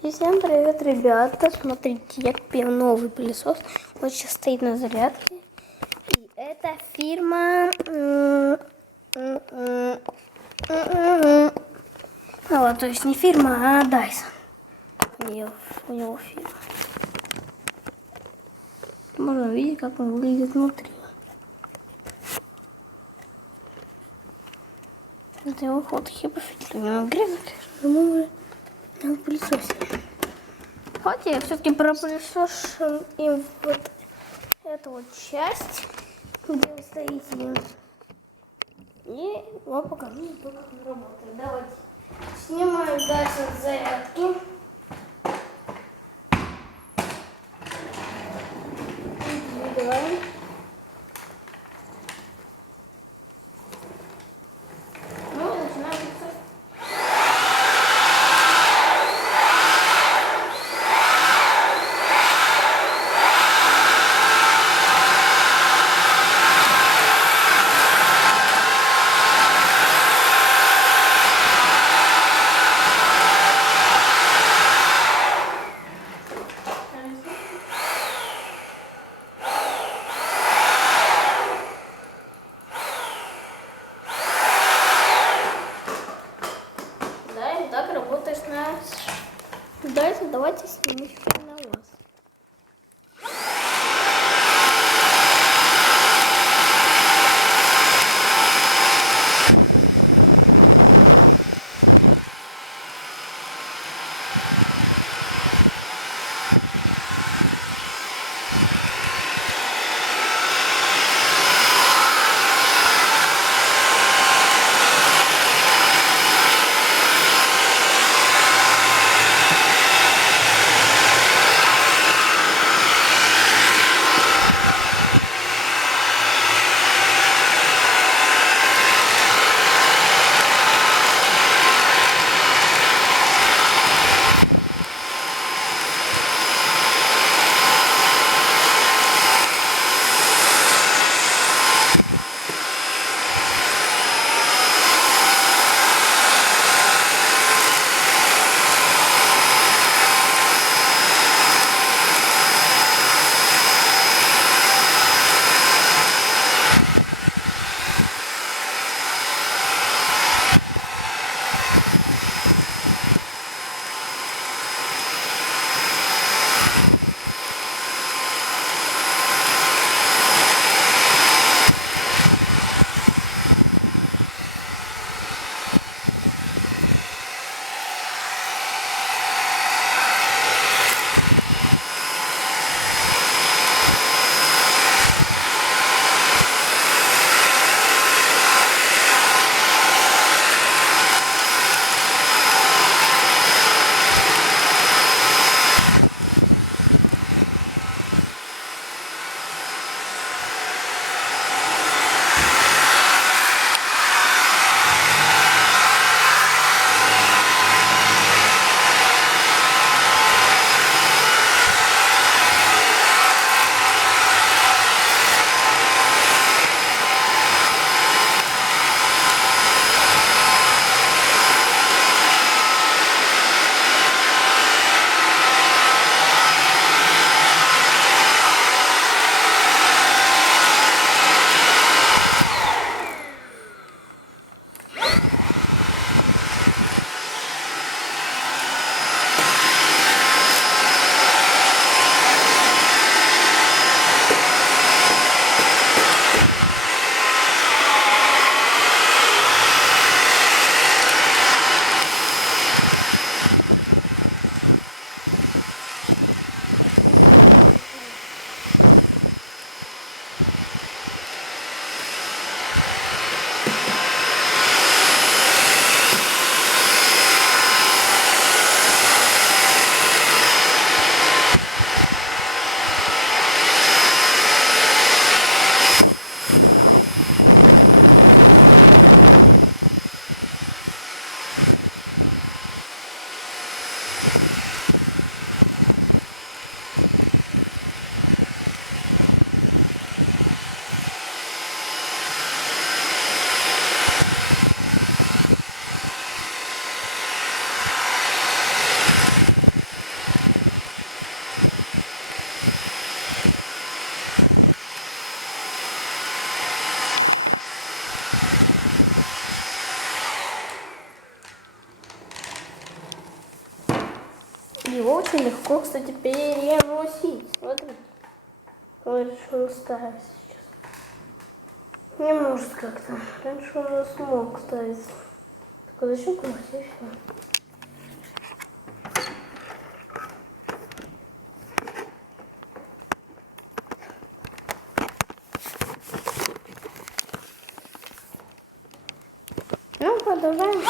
И всем привет, ребята! Смотрите, я купил новый пылесос. Он сейчас стоит на зарядке. И это фирма... Ну вот, то есть не фирма, а Dyson. У него фирма. Можно увидеть, как он выглядит внутри. Это его фотки по фильтру. Не грязно, конечно, но мы уже на пылесосе. Давайте я все-таки пропылесошу им вот эту вот часть, где вы стоите. И вам покажу, как он работает. Давайте снимаем дальше с зарядки. Двигаем. Ну и начинаем пылесосить. Да, и так работает наш. Дальше давайте снимем еще на вас. Его очень легко, кстати, переносить. Смотрите. Раньше он ставить сейчас. Не может как-то. Раньше он смог ставить. Так зачем крутить и все? Ну, продолжаем.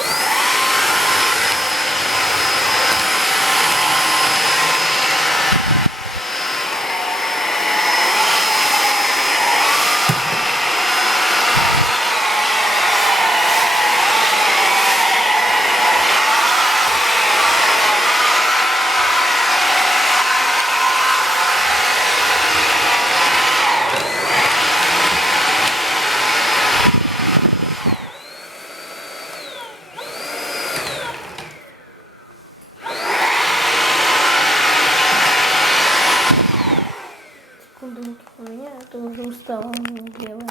Секундочку, у меня это уже устало, левая.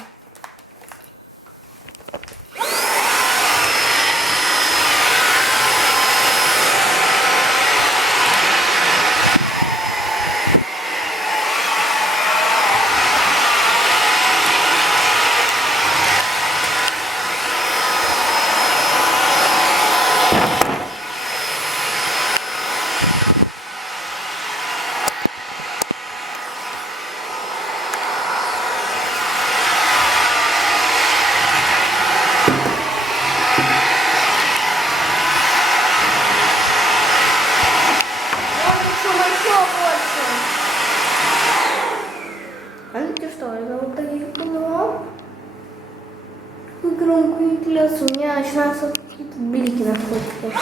А видите что, я вот таких поняла. Громкую вентиляцию. У меня начинаются какие-то блики на фотке.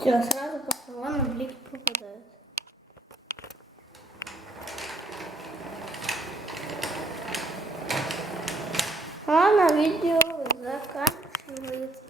Все, сразу после ванны блики пропадают. Ладно, видео заканчивается.